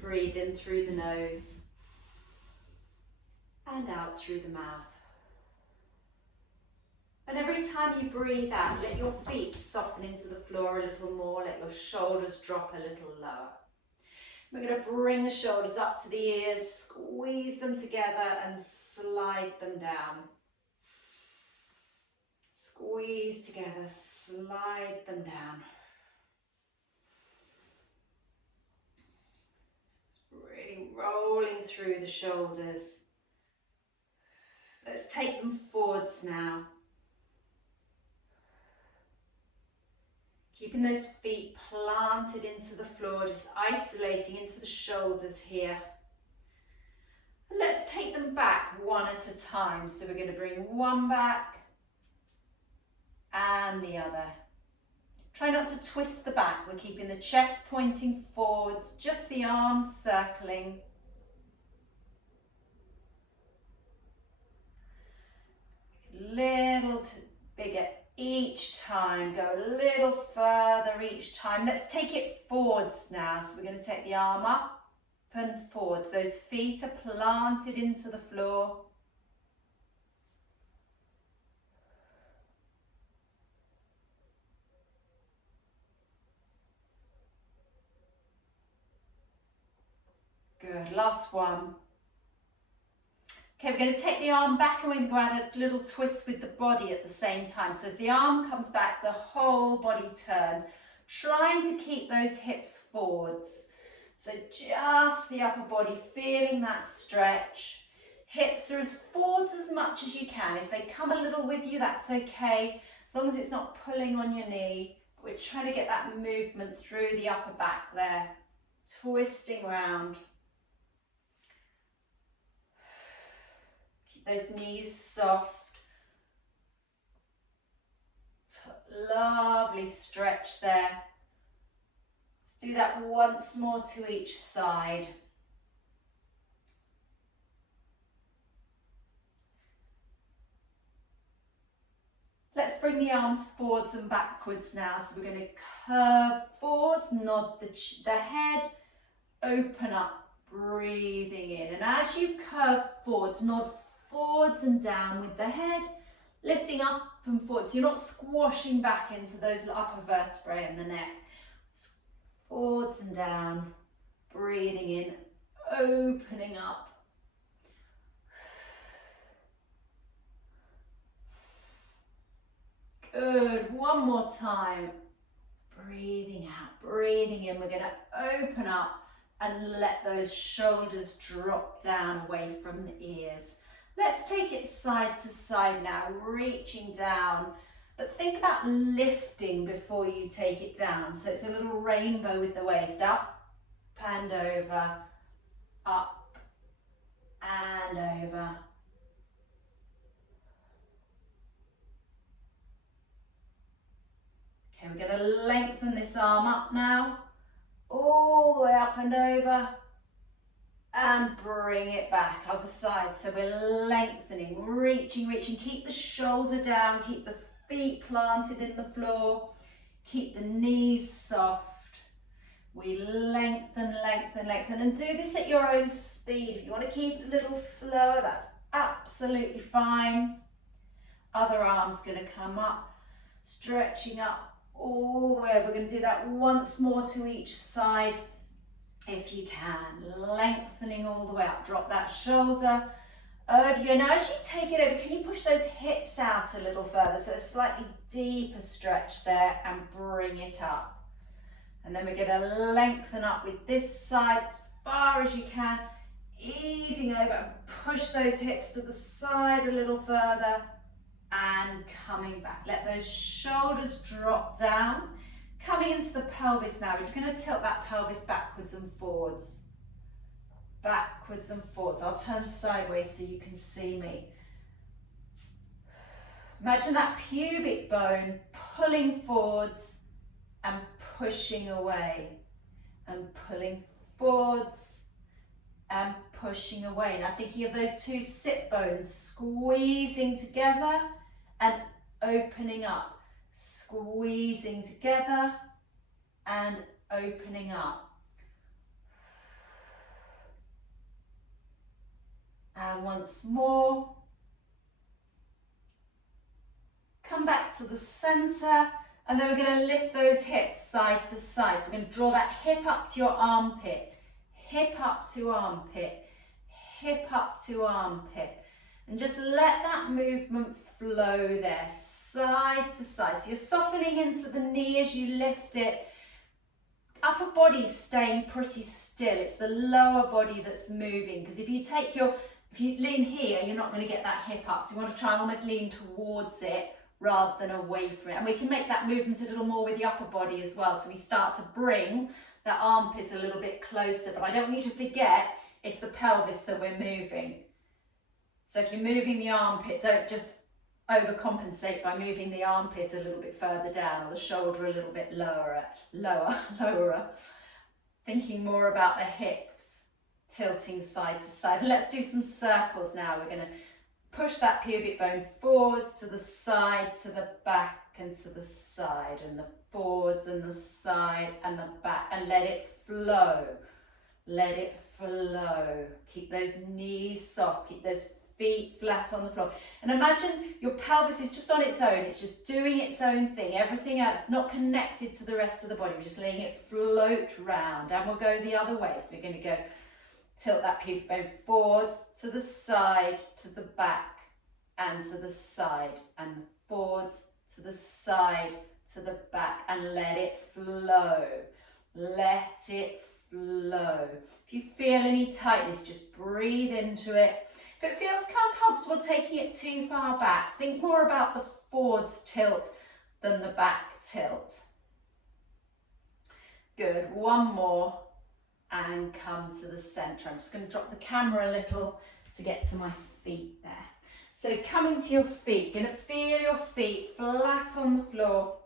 Breathe in through the nose and out through the mouth. And every time you breathe out, let your feet soften into the floor a little more, let your shoulders drop a little lower. We're going to bring the shoulders up to the ears, squeeze them together and slide them down. Squeeze together, slide them down. Just really rolling through the shoulders. Let's take them forwards now. Keeping those feet planted into the floor, just isolating into the shoulders here. And let's take them back one at a time. So we're going to bring one back and the other. Try not to twist the back. We're keeping the chest pointing forwards, just the arms circling. Little to bigger each time, go a little further each time. Let's take it forwards now. So we're going to take the arm up and forwards. Those feet are planted into the floor. Good, last one. Okay, we're going to take the arm back and we're going to add a little twist with the body at the same time. So as the arm comes back, the whole body turns, trying to keep those hips forwards. So just the upper body, feeling that stretch. Hips are as forwards as much as you can. If they come a little with you, that's okay, as long as it's not pulling on your knee. We're trying to get that movement through the upper back there, twisting around. Those knees soft. Lovely stretch there. Let's do that once more to each side. Let's bring the arms forwards and backwards now. So we're going to curve forwards, nod the head, open up, breathing in. And as you curve forwards, nod forwards and down with the head, lifting up and forwards. So you're not squashing back into those upper vertebrae in the neck. Forwards and down, breathing in, opening up. Good, one more time. Breathing out, breathing in. We're going to open up and let those shoulders drop down away from the ears. Let's take it side to side now, reaching down, but think about lifting before you take it down. So it's a little rainbow with the waist, up and over, up and over. Okay, we're going to lengthen this arm up now, all the way up and over. And bring it back, other side. So we're lengthening, reaching. Keep the shoulder down, keep the feet planted in the floor, keep the knees soft. We lengthen, and do this at your own speed. If you want to keep it a little slower, that's absolutely fine. Other arm's going to come up, stretching up all the way over. We're going to do that once more to each side. If you can, lengthening all the way up, drop that shoulder over you. Now as you take it over, can you push those hips out a little further, so a slightly deeper stretch there, and bring it up. And then we're going to lengthen up with this side as far as you can, easing over, and push those hips to the side a little further, and coming back. Let those shoulders drop down. Coming into the pelvis now, we're just going to tilt that pelvis backwards and forwards. Backwards and forwards. I'll turn sideways so you can see me. Imagine that pubic bone pulling forwards and pushing away. And pulling forwards and pushing away. Now thinking of those two sit bones squeezing together and opening up. Squeezing together and opening up. And once more. Come back to the center, and then we're going to lift those hips side to side. So we're going to draw that hip up to your armpit, hip up to armpit, hip up to armpit. And just let that movement flow there, side to side. So you're softening into the knee as you lift it. Upper body's staying pretty still. It's the lower body that's moving, because if you lean here, you're not going to get that hip up. So you want to try and almost lean towards it rather than away from it. And we can make that movement a little more with the upper body as well. So we start to bring that armpit a little bit closer. But I don't want you to forget, it's the pelvis that we're moving. So if you're moving the armpit, don't just overcompensate by moving the armpit a little bit further down, or the shoulder a little bit lower. Thinking more about the hips tilting side to side. And let's do some circles now. We're going to push that pubic bone forwards to the side, to the back and to the side, and the forwards and the side and the back, and let it flow. Let it flow. Keep those knees soft, keep those feet flat on the floor. And imagine your pelvis is just on its own. It's just doing its own thing. Everything else not connected to the rest of the body. We're just letting it float round. And we'll go the other way. So we're going to go tilt that pubic bone forwards, to the side, to the back, and to the side, and forwards, to the side, to the back, and let it flow. Let it flow. If you feel any tightness, just breathe into it. If it feels uncomfortable taking it too far back, think more about the forwards tilt than the back tilt. Good, one more, and come to the center. I'm just going to drop the camera a little to get to my feet there. So coming to your feet, going to feel your feet flat on the floor.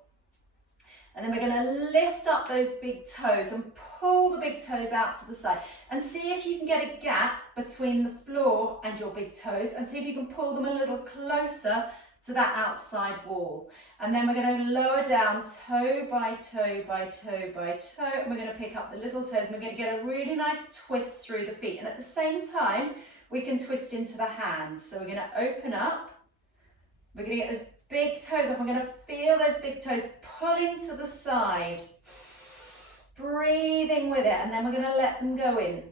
And then we're going to lift up those big toes and pull the big toes out to the side. And see if you can get a gap between the floor and your big toes, and see if you can pull them a little closer to that outside wall. And then we're going to lower down toe by toe by toe by toe, and we're going to pick up the little toes, and we're going to get a really nice twist through the feet. And at the same time, we can twist into the hands. So we're going to open up, we're going to get those big toes off, we're going to feel those big toes pulling to the side, breathing with it, and then we're going to let them go in.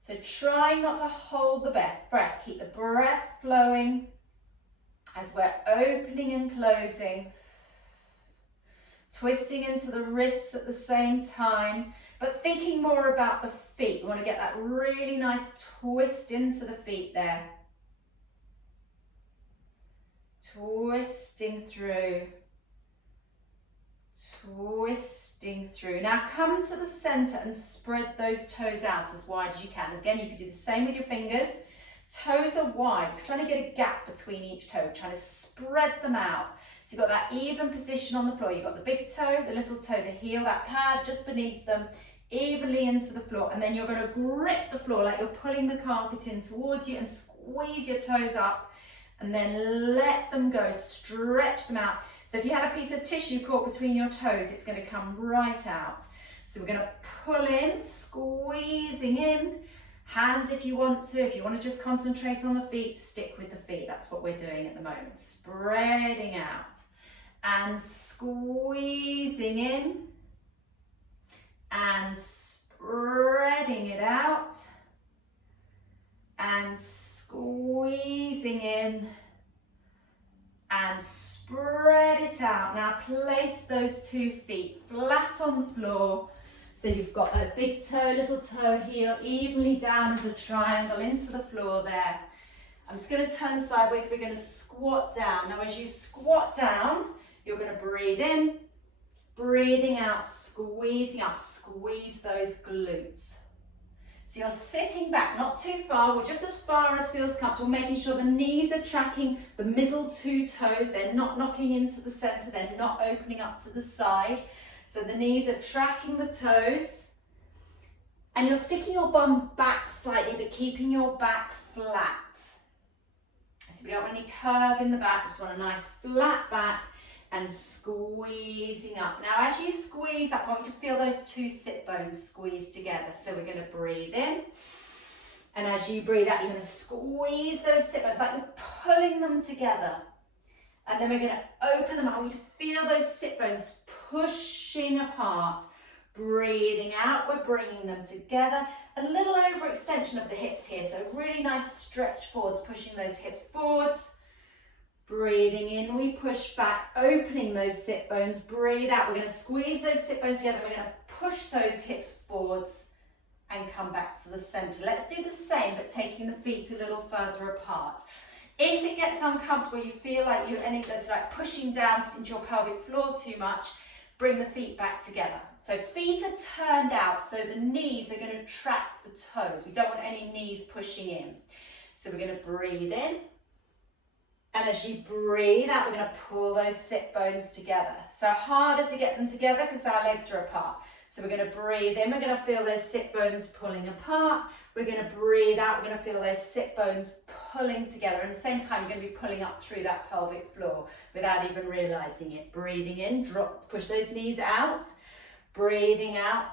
So try not to hold the breath, keep the breath flowing as we're opening and closing, twisting into the wrists at the same time, but thinking more about the feet. We want to get that really nice twist into the feet there. Twisting through, twisting through. Now come to the center and spread those toes out as wide as you can. Again, you can do the same with your fingers. Toes are wide, you're trying to get a gap between each toe, trying to spread them out. So you've got that even position on the floor. You've got the big toe, the little toe, the heel, that pad just beneath them, evenly into the floor. And then you're going to grip the floor like you're pulling the carpet in towards you, and squeeze your toes up, and then let them go, stretch them out. So if you had a piece of tissue caught between your toes, it's going to come right out. So we're going to pull in, squeezing in, hands if you want to just concentrate on the feet, stick with the feet. That's what we're doing at the moment. Spreading out and squeezing in and spreading it out and squeezing in and spread it out. Now place those 2 feet flat on the floor. So you've got a big toe, little toe, heel evenly down as a triangle into the floor there. I'm just going to turn sideways. We're going to squat down. Now as you squat down, you're going to breathe in, breathing out, squeezing up, squeeze those glutes. So you're sitting back, not too far, or just as far as feels comfortable, making sure the knees are tracking the middle 2 toes. They're not knocking into the center, they're not opening up to the side. So the knees are tracking the toes, and you're sticking your bum back slightly, but keeping your back flat. So we don't want any curve in the back, we just want a nice flat back, and squeezing up. Now as you squeeze up, I want you to feel those 2 sit bones squeeze together. So we're going to breathe in And as you breathe out, you're going to squeeze those sit bones like you're pulling them together. And then we're going to open them up. I want you to feel those sit bones pushing apart. Breathing out, we're bringing them together. A little overextension of the hips here, so really nice stretch forwards, pushing those hips forwards. Breathing in, we push back, opening those sit bones. Breathe out, we're going to squeeze those sit bones together. We're going to push those hips forwards and come back to the center. Let's do the same, but taking the feet a little further apart. If it gets uncomfortable, you feel like you're like pushing down into your pelvic floor too much, bring the feet back together. So feet are turned out, so the knees are going to track the toes. We don't want any knees pushing in. So we're going to breathe in. And as you breathe out, we're going to pull those sit bones together. So harder to get them together because our legs are apart. So we're going to breathe in, we're going to feel those sit bones pulling apart. We're going to breathe out, we're going to feel those sit bones pulling together. And at the same time, you're going to be pulling up through that pelvic floor without even realizing it. Breathing in, drop, push those knees out. Breathing out,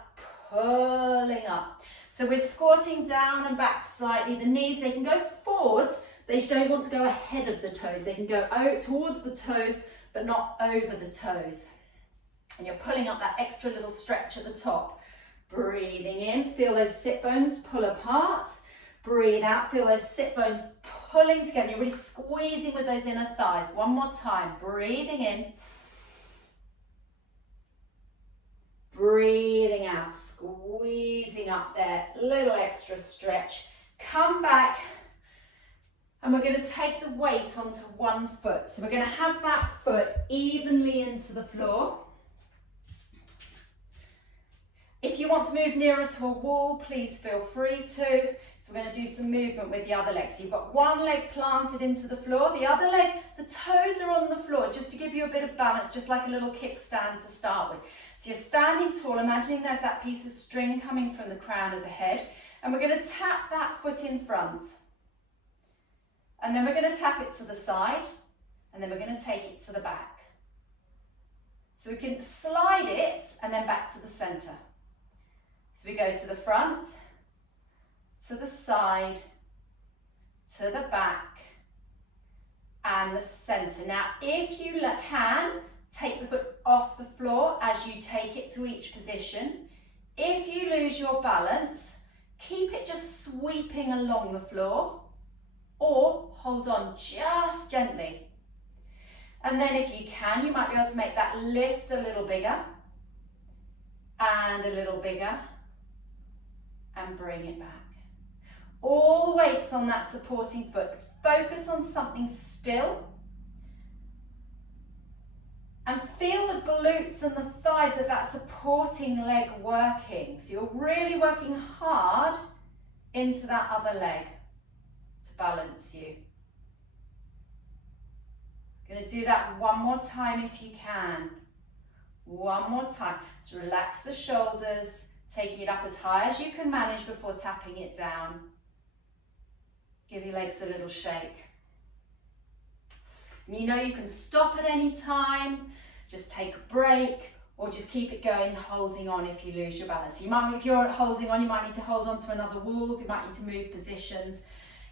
pulling up. So we're squatting down and back slightly. The knees, they can go forwards. They don't want to go ahead of the toes. They can go out towards the toes, but not over the toes. And you're pulling up that extra little stretch at the top. Breathing in, feel those sit bones pull apart. Breathe out, feel those sit bones pulling together. You're really squeezing with those inner thighs. One more time, breathing in. Breathing out, squeezing up there, little extra stretch. Come back, and we're going to take the weight onto one foot. So we're going to have that foot evenly into the floor. If you want to move nearer to a wall, please feel free to. So we're going to do some movement with the other leg. So you've got one leg planted into the floor, the other leg, the toes are on the floor, just to give you a bit of balance, just like a little kickstand to start with. So you're standing tall, imagining there's that piece of string coming from the crown of the head, and we're going to tap that foot in front. And then we're going to tap it to the side, and then we're going to take it to the back. So we can slide it, and then back to the center. So we go to the front, to the side, to the back, and the center. Now, if you can, take the foot off the floor as you take it to each position. If you lose your balance, keep it just sweeping along the floor, or hold on just gently. And then if you can, you might be able to make that lift a little bigger, and a little bigger, and bring it back. All the weight's on that supporting foot. Focus on something still. And feel the glutes and the thighs of that supporting leg working. So you're really working hard into that other leg to balance you. I'm going to do that one more time if you can. One more time. So relax the shoulders, taking it up as high as you can manage before tapping it down. Give your legs a little shake. And you know you can stop at any time, just take a break, or just keep it going, holding on if you lose your balance. You might, if you're holding on, you might need to hold on to another wall, you might need to move positions.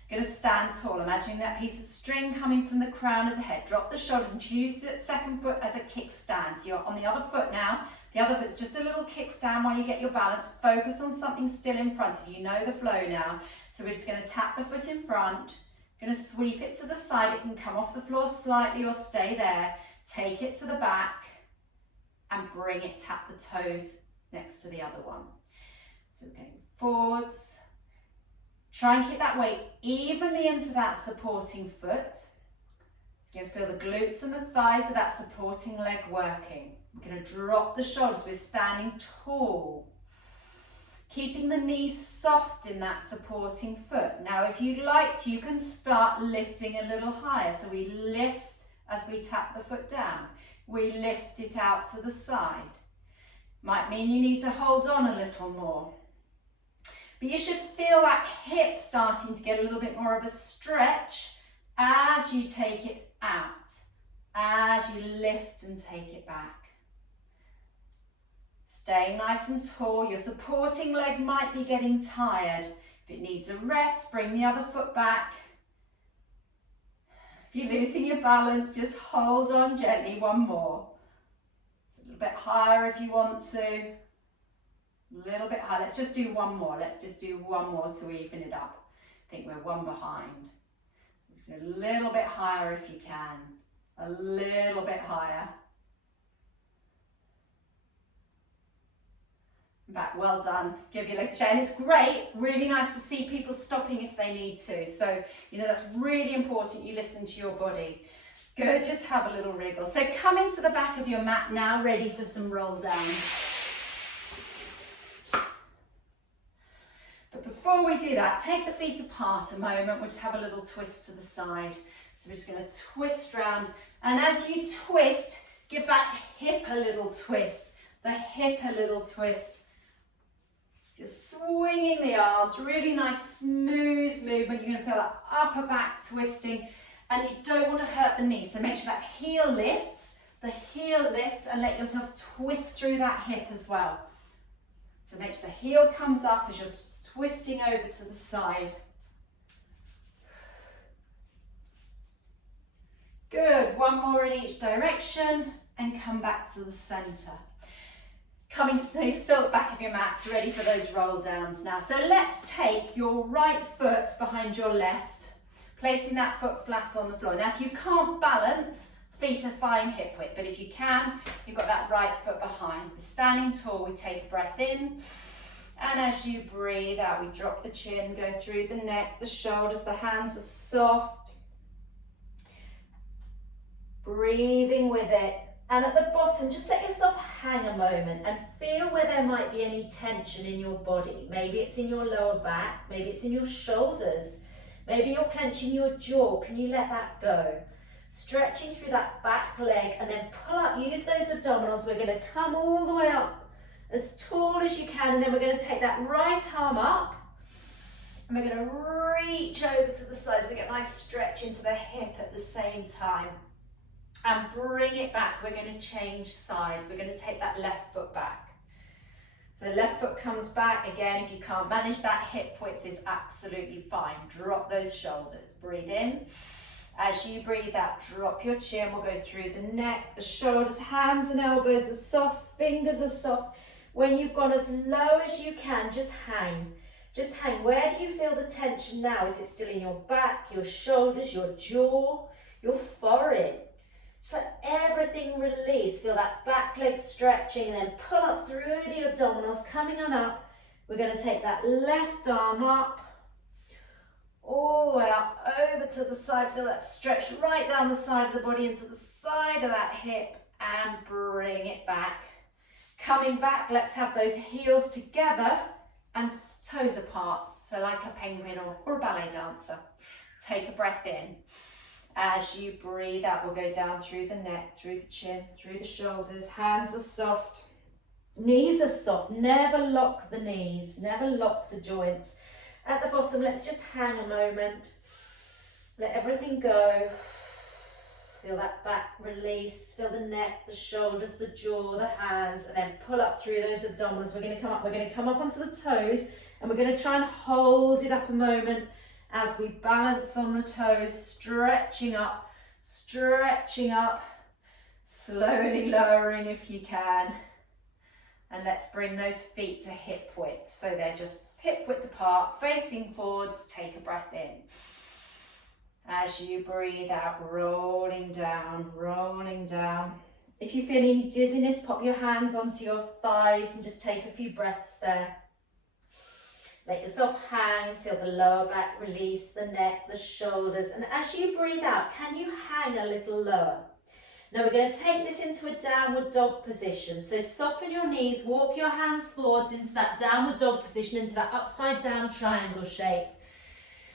You're going to stand tall, imagining that piece of string coming from the crown of the head. Drop the shoulders and use that second foot as a kickstand. So you're on the other foot now. The other foot's just a little kickstand while you get your balance. Focus on something still in front of you. You know the flow now. So we're just going to tap the foot in front. Going to sweep it to the side. It can come off the floor slightly or stay there. Take it to the back and bring it, tap the toes next to the other one. So we're going forwards. Try and keep that weight evenly into that supporting foot. So you're going to feel the glutes and the thighs of that supporting leg working. We're going to drop the shoulders. We're standing tall. Keeping the knees soft in that supporting foot. Now, if you'd like to, you can start lifting a little higher. So we lift as we tap the foot down. We lift it out to the side. Might mean you need to hold on a little more. But you should feel that hip starting to get a little bit more of a stretch as you take it out, as you lift and take it back. Staying nice and tall. Your supporting leg might be getting tired. If If it needs a rest, bring the other foot back. If you're losing your balance, just hold on gently, one more. It's a little bit higher if you want to. A little bit higher. Let's just do one more. Let's just do one more to even it up. I think we're one behind. Just a little bit higher if you can. A little bit higher. Back, well done. Give your legs a shake. And it's great, really nice to see people stopping if they need to. So, you know, that's really important you listen to your body. Good, just have a little wriggle. So coming to the back of your mat now, ready for some roll downs. But before we do that, take the feet apart a moment. We'll just have a little twist to the side. So we're just going to twist round. And as you twist, give that hip a little twist. The hip a little twist. Just swinging the arms, really nice smooth movement. You're going to feel that upper back twisting, and you don't want to hurt the knee. So make sure that heel lifts, and let yourself twist through that hip as well. So make sure the heel comes up as you're twisting over to the side. Good, one more in each direction and come back to the center. Coming to still at the back of your mats, ready for those roll downs now. So let's take your right foot behind your left, placing that foot flat on the floor. Now if you can't balance, feet are fine hip width, but if you can, you've got that right foot behind. We're standing tall, we take a breath in, and as you breathe out, we drop the chin, go through the neck, the shoulders, the hands are soft. Breathing with it. And at the bottom, just let yourself hang a moment and feel where there might be any tension in your body. Maybe it's in your lower back, maybe it's in your shoulders, maybe you're clenching your jaw. Can you let that go? Stretching through that back leg and then pull up, use those abdominals. We're going to come all the way up as tall as you can, and then we're going to take that right arm up and we're going to reach over to the side so we get a nice stretch into the hip at the same time. And bring it back. We're going to change sides. We're going to take that left foot back. So left foot comes back. Again, if you can't manage that, hip width is absolutely fine. Drop those shoulders. Breathe in. As you breathe out, drop your chin. We'll go through the neck, the shoulders, hands and elbows are soft, fingers are soft. When you've gone as low as you can, just hang. Just hang. Where do you feel the tension now? Is it still in your back, your shoulders, your jaw, your forehead? Just let everything release. Feel that back leg stretching and then pull up through the abdominals, coming on up. We're going to take that left arm up, all the way up, over to the side. Feel that stretch right down the side of the body into the side of that hip and bring it back. Coming back, let's have those heels together and toes apart. So like a penguin or a ballet dancer. Take a breath in. As you breathe out, we'll go down through the neck, through the chin, through the shoulders. Hands are soft, knees are soft. Never lock the knees, never lock the joints. At the bottom, let's just hang a moment. Let everything go. Feel that back release. Feel the neck, the shoulders, the jaw, the hands, and then pull up through those abdominals. We're going to come up onto the toes, and we're going to try and hold it up a moment. As we balance on the toes, stretching up, slowly lowering if you can. And let's bring those feet to hip width. So they're just hip width apart, facing forwards. Take a breath in. As you breathe out, rolling down, rolling down. If you feel any dizziness, pop your hands onto your thighs and just take a few breaths there. Let yourself hang, feel the lower back release, the neck, the shoulders. And as you breathe out, can you hang a little lower? Now we're going to take this into a downward dog position. So soften your knees, walk your hands forwards into that downward dog position, into that upside down triangle shape.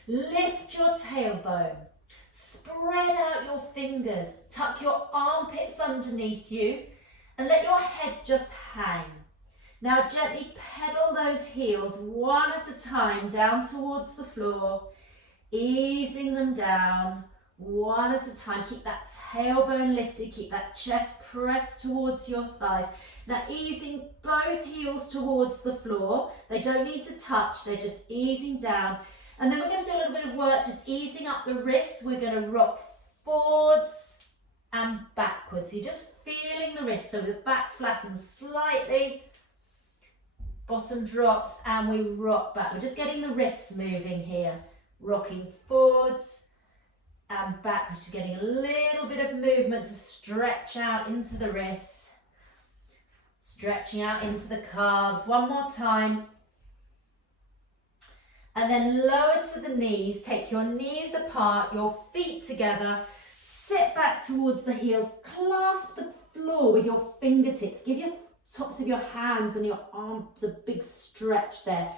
Lift your tailbone, spread out your fingers, tuck your armpits underneath you and let your head just hang. Now gently pedal those heels one at a time down towards the floor, easing them down one at a time. Keep that tailbone lifted, keep that chest pressed towards your thighs. Now easing both heels towards the floor. They don't need to touch, they're just easing down. And then we're going to do a little bit of work, just easing up the wrists. We're going to rock forwards and backwards. So you're just feeling the wrists. So the back flattens slightly, bottom drops, and we rock back. We're just getting the wrists moving here. Rocking forwards and backwards, just getting a little bit of movement to stretch out into the wrists. Stretching out into the calves. One more time. And then lower to the knees, take your knees apart, your feet together, sit back towards the heels, clasp the floor with your fingertips, give your tops of your hands and your arms a big stretch there.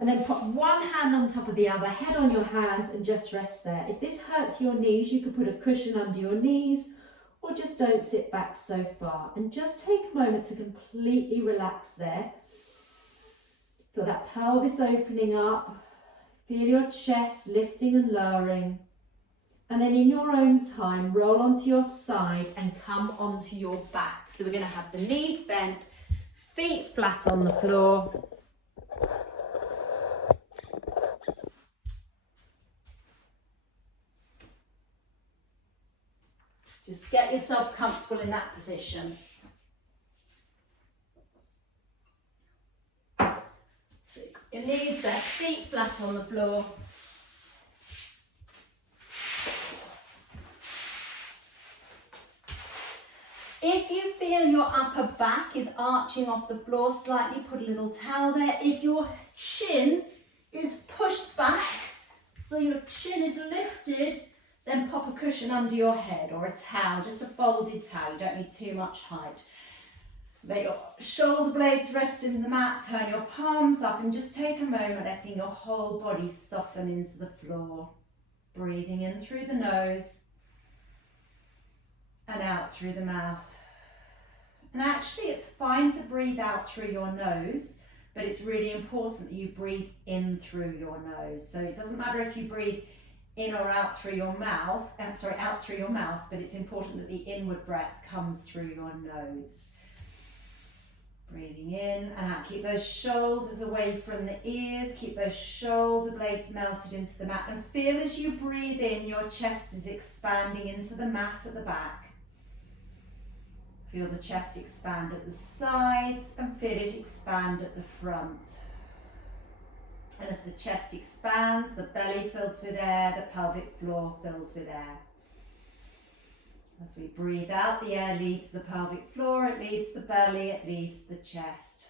And then put one hand on top of the other, head on your hands, and just rest there. If this hurts your knees, you could put a cushion under your knees, or just don't sit back so far. And just take a moment to completely relax there. Feel that pelvis opening up. Feel your chest lifting and lowering. And then in your own time, roll onto your side and come onto your back. So we're going to have the knees bent, feet flat on the floor. Just get yourself comfortable in that position. So your knees bent, feet flat on the floor. If you feel your upper back is arching off the floor slightly, put a little towel there. If your chin is pushed back, so your chin is lifted, then pop a cushion under your head or a towel, just a folded towel. You don't need too much height. Let your shoulder blades rest in the mat, turn your palms up and just take a moment letting your whole body soften into the floor. Breathing in through the nose and out through the mouth. And actually it's fine to breathe out through your nose, but it's really important that you breathe in through your nose. So it doesn't matter if you breathe in or out through your mouth, out through your mouth, but it's important that the inward breath comes through your nose. Breathing in and out. Keep those shoulders away from the ears. Keep those shoulder blades melted into the mat. And feel as you breathe in, your chest is expanding into the mat at the back. Feel the chest expand at the sides and feel it expand at the front. And as the chest expands, the belly fills with air, the pelvic floor fills with air. As we breathe out, the air leaves the pelvic floor, it leaves the belly, it leaves the chest.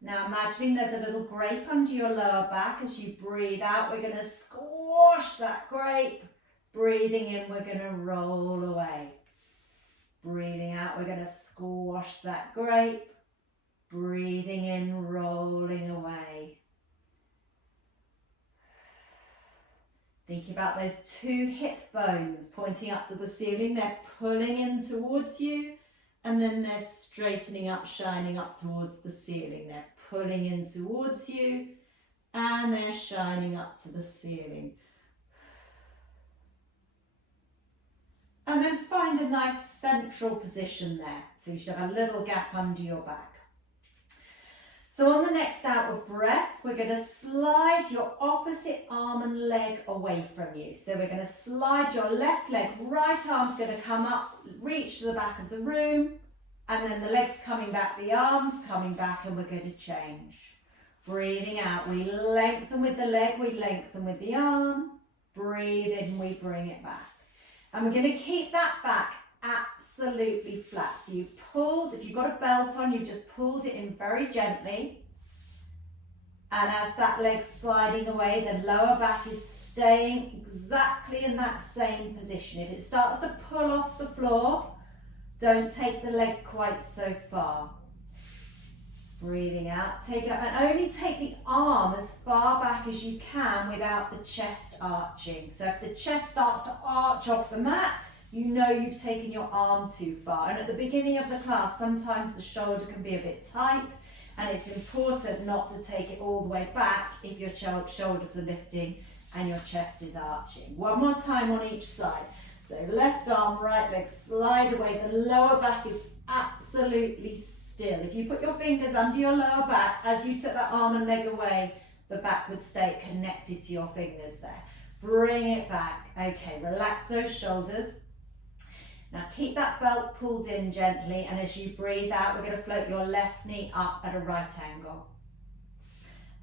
Now imagining there's a little grape under your lower back. As you breathe out, we're going to squash that grape. Breathing in, we're going to roll away. Breathing out, we're going to squash that grape. Breathing in, rolling away. Thinking about those two hip bones pointing up to the ceiling. They're pulling in towards you and then they're straightening up, shining up towards the ceiling. They're pulling in towards you and they're shining up to the ceiling. And then find a nice central position there. So you should have a little gap under your back. So on the next outward breath, we're going to slide your opposite arm and leg away from you. So we're going to slide your left leg, right arm's going to come up, reach to the back of the room, and then the legs coming back, the arms coming back, and we're going to change. Breathing out, we lengthen with the leg, we lengthen with the arm. Breathe in, we bring it back. And we're going to keep that back absolutely flat. So you've pulled, if you've got a belt on, you've just pulled it in very gently. And as that leg's sliding away, the lower back is staying exactly in that same position. If it starts to pull off the floor, don't take the leg quite so far. Breathing out, take it up, and only take the arm as far back as you can without the chest arching. So if the chest starts to arch off the mat, you know you've taken your arm too far. And at the beginning of the class, sometimes the shoulder can be a bit tight, and it's important not to take it all the way back if your shoulders are lifting and your chest is arching. One more time on each side. So left arm, right leg, slide away. The lower back is absolutely still. If you put your fingers under your lower back, as you took that arm and leg away, the back would stay connected to your fingers there. Bring it back. Okay, relax those shoulders. Now keep that belt pulled in gently, and as you breathe out, we're going to float your left knee up at a right angle.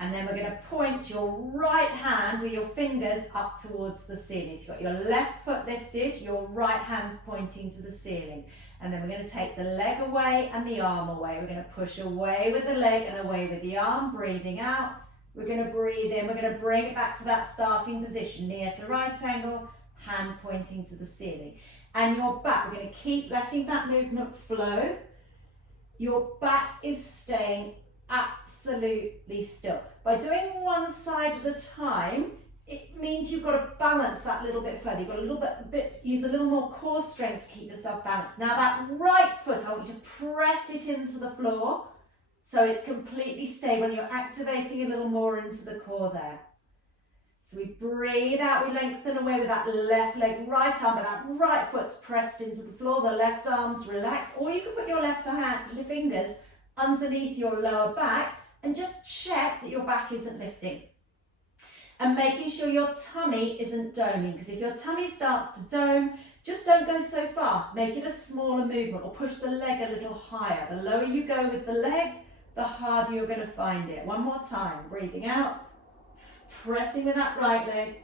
And then we're going to point your right hand with your fingers up towards the ceiling. So you've got your left foot lifted, your right hand's pointing to the ceiling. And then we're going to take the leg away and the arm away. We're going to push away with the leg and away with the arm, breathing out. We're going to breathe in, we're going to bring it back to that starting position, knee at a right angle, hand pointing to the ceiling. And your back, we're going to keep letting that movement flow. Your back is staying absolutely still. By doing one side at a time, it means you've got to balance that little bit further. You've got a little bit, use a little more core strength to keep yourself balanced. Now that right foot, I want you to press it into the floor so it's completely stable and you're activating a little more into the core there. So we breathe out, we lengthen away with that left leg, right arm, but that right foot's pressed into the floor, the left arm's relaxed, or you can put your left hand, your fingers underneath your lower back and just check that your back isn't lifting. And making sure your tummy isn't doming, because if your tummy starts to dome, just don't go so far. Make it a smaller movement or push the leg a little higher. The lower you go with the leg, the harder you're going to find it. One more time, breathing out, pressing with that right leg,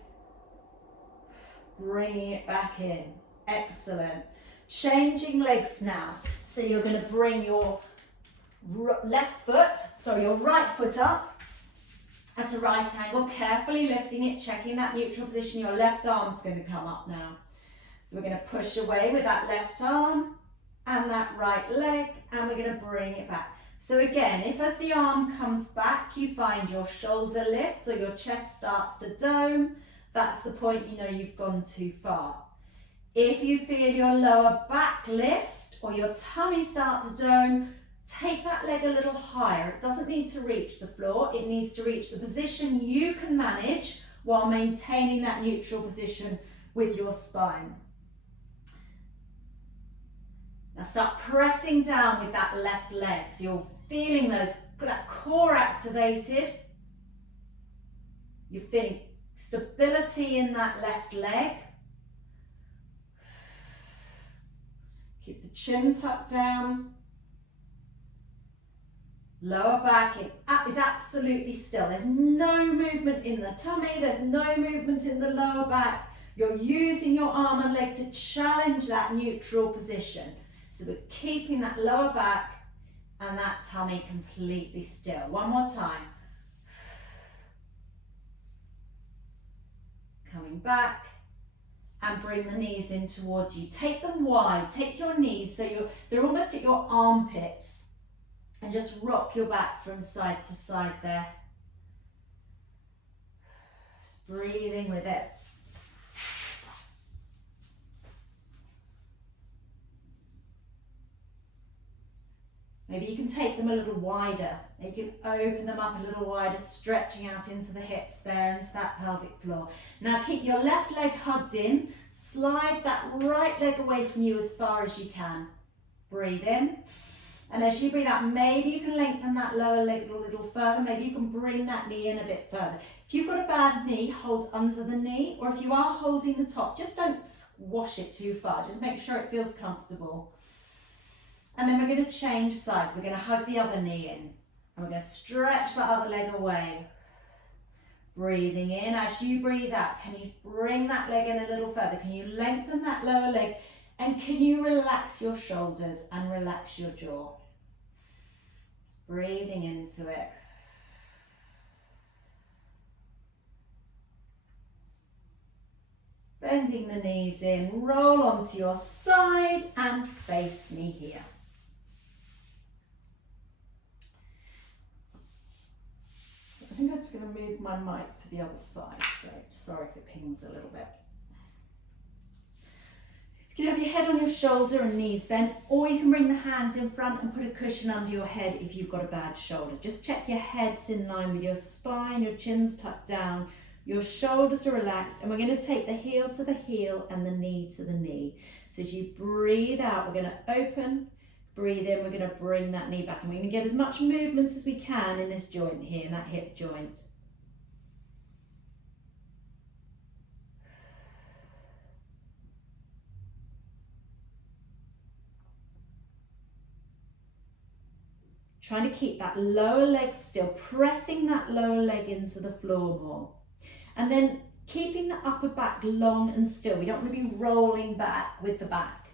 bringing it back in. Excellent. Changing legs now. So you're going to bring your your right foot up at a right angle, carefully lifting it, checking that neutral position. Your left arm's going to come up now. So we're going to push away with that left arm and that right leg, and we're going to bring it back. So again, if as the arm comes back, you find your shoulder lift or your chest starts to dome, that's the point you know you've gone too far. If you feel your lower back lift or your tummy start to dome, take that leg a little higher. It doesn't need to reach the floor. It needs to reach the position you can manage while maintaining that neutral position with your spine. Now start pressing down with that left leg. So you're feeling that core activated. You're feeling stability in that left leg. Keep the chin tucked down. Lower back is absolutely still. There's no movement in the tummy. There's no movement in the lower back. You're using your arm and leg to challenge that neutral position. So we're keeping that lower back and that tummy completely still. One more time. Coming back and bring the knees in towards you. Take them wide. Take your knees so they're almost at your armpits. And just rock your back from side to side there. Just breathing with it. Maybe you can take them a little wider. You can open them up a little wider, stretching out into the hips there, into that pelvic floor. Now keep your left leg hugged in. Slide that right leg away from you as far as you can. Breathe in. And as you breathe out, maybe you can lengthen that lower leg a little further. Maybe you can bring that knee in a bit further. If you've got a bad knee, hold under the knee. Or if you are holding the top, just don't squash it too far. Just make sure it feels comfortable. And then we're going to change sides. We're going to hug the other knee in. And we're going to stretch that other leg away. Breathing in. As you breathe out, can you bring that leg in a little further? Can you lengthen that lower leg? And can you relax your shoulders and relax your jaw? Just breathing into it. Bending the knees in, roll onto your side and face me here. So I think I'm just going to move my mic to the other side, so sorry if it pings a little bit. You can have your head on your shoulder and knees bent, or you can bring the hands in front and put a cushion under your head if you've got a bad shoulder. Just check your head's in line with your spine, your chin's tucked down, your shoulders are relaxed, and we're going to take the heel to the heel and the knee to the knee. So as you breathe out, we're going to open, Breathe in, we're going to bring that knee back and we're going to get as much movement as we can in this joint here, in that hip joint. Trying to keep that lower leg still, pressing that lower leg into the floor more. And then keeping the upper back long and still. We don't want to be rolling back with the back.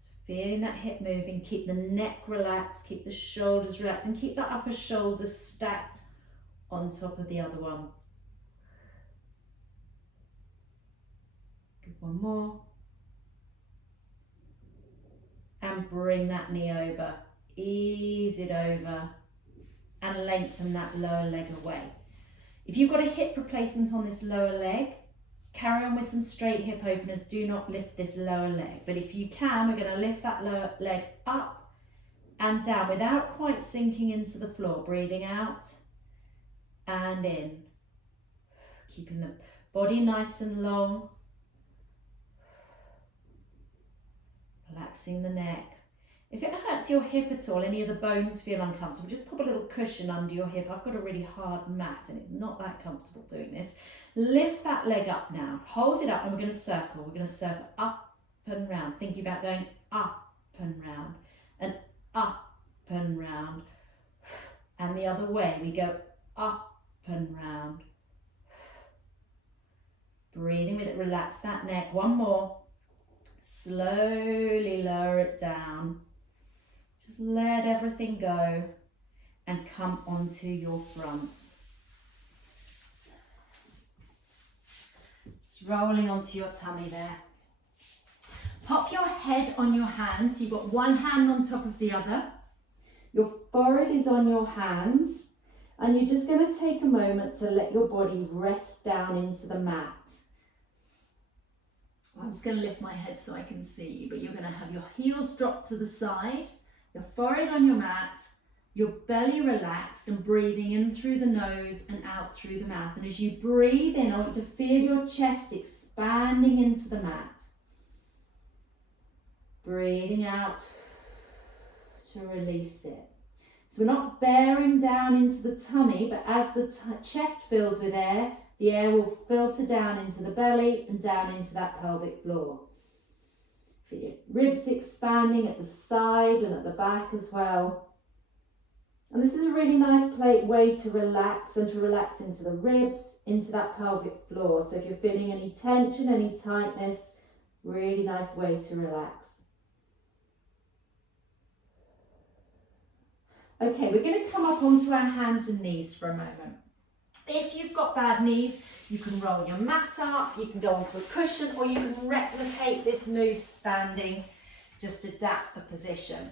So feeling that hip moving, keep the neck relaxed, keep the shoulders relaxed, and keep that upper shoulder stacked on top of the other one. Good, one more. And bring that knee over, ease it over and lengthen that lower leg away. If you've got a hip replacement on this lower leg, carry on with some straight hip openers, do not lift this lower leg. But if you can, we're going to lift that lower leg up and down without quite sinking into the floor, breathing out and in, keeping the body nice and long. Relaxing the neck. If it hurts your hip at all, any of the bones feel uncomfortable, just pop a little cushion under your hip. I've got a really hard mat and it's not that comfortable doing this. Lift that leg up now. Hold it up and we're going to circle. We're going to circle up and round. Thinking about going up and round and up and round. And the other way, we go up and round. Breathing with it, relax that neck. One more. Slowly lower it down. Just let everything go and come onto your front. Just rolling onto your tummy there. Pop your head on your hands. You've got one hand on top of the other. Your forehead is on your hands. And you're just going to take a moment to let your body rest down into the mat. I'm just going to lift my head so I can see you, but you're going to have your heels drop to the side, your forehead on your mat, your belly relaxed and breathing in through the nose and out through the mouth. And as you breathe in, I want you to feel your chest expanding into the mat. Breathing out to release it. So we're not bearing down into the tummy, but as the chest fills with air, the air will filter down into the belly and down into that pelvic floor. Feel your ribs expanding at the side and at the back as well. And this is a really nice way to relax and to relax into the ribs, into that pelvic floor. So if you're feeling any tension, any tightness, really nice way to relax. Okay, we're going to come up onto our hands and knees for a moment. If you've got bad knees, you can roll your mat up, you can go onto a cushion, or you can replicate this move standing, just adapt the position.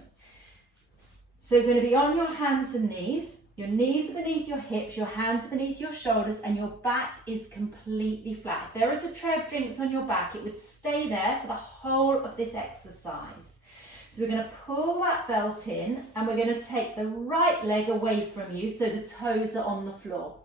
So you're going to be on your hands and knees, your knees are beneath your hips, your hands are beneath your shoulders, and your back is completely flat. If there is a tray of drinks on your back, it would stay there for the whole of this exercise. So we're going to pull that belt in, and we're going to take the right leg away from you so the toes are on the floor.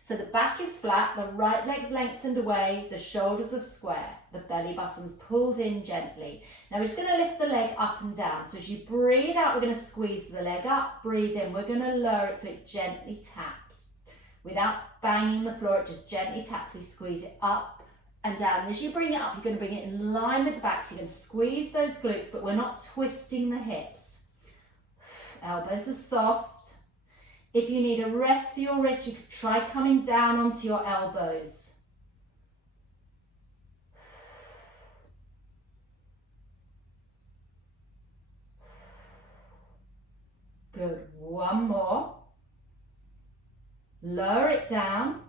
So the back is flat, the right leg's lengthened away, the shoulders are square, the belly button's pulled in gently. Now we're just going to lift the leg up and down. So as you breathe out, we're going to squeeze the leg up, breathe in. We're going to lower it so it gently taps. Without banging the floor, it just gently taps. We squeeze it up and down. And as you bring it up, you're going to bring it in line with the back. So you're going to squeeze those glutes, but we're not twisting the hips. Elbows are soft. If you need a rest for your wrist, you could try coming down onto your elbows. Good, one more. Lower it down.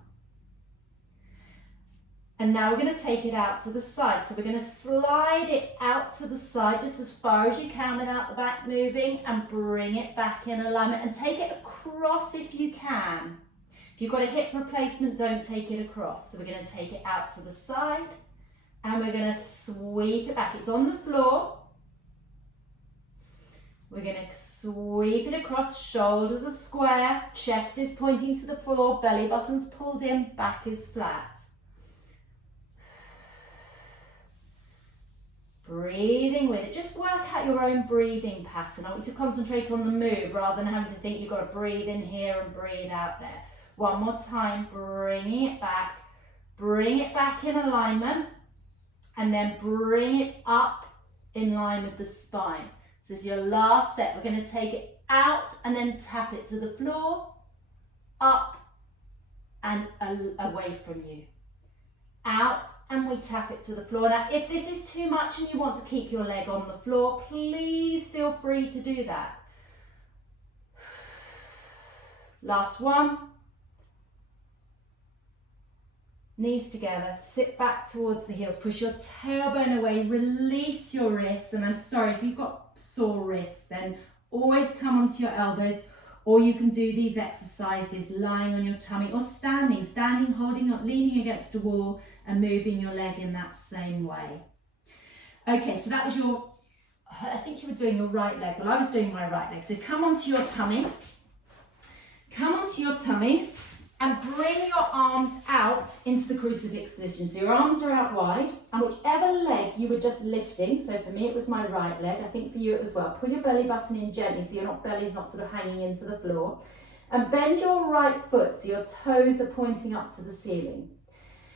And now we're going to take it out to the side. So we're going to slide it out to the side just as far as you can without the back moving, and bring it back in alignment and take it across if you can. If you've got a hip replacement, don't take it across. So we're going to take it out to the side and we're going to sweep it back. It's on the floor. We're going to sweep it across, shoulders are square, chest is pointing to the floor, belly button's pulled in, back is flat. Breathing with it. Just work out your own breathing pattern. I want you to concentrate on the move rather than having to think you've got to breathe in here and breathe out there. One more time, bringing it back. Bring it back in alignment and then bring it up in line with the spine. So this is your last set. We're going to take it out and then tap it to the floor, up and away from you. Out and we tap it to the floor. Now if this is too much and you want to keep your leg on the floor, please feel free to do that. Last one. Knees together, sit back towards the heels, push your tailbone away, release your wrists, and I'm sorry if you've got sore wrists, then always come onto your elbows, or you can do these exercises lying on your tummy or standing, holding up, leaning against a wall and moving your leg in that same way. Okay, so that was your, I think you were doing your right leg, well I was doing my right leg, so come onto your tummy, and bring your arms out into the crucifix position. So your arms are out wide, and whichever leg you were just lifting, so for me it was my right leg, I think for you it was well, pull your belly button in gently so your belly's not sort of hanging into the floor, and bend your right foot so your toes are pointing up to the ceiling.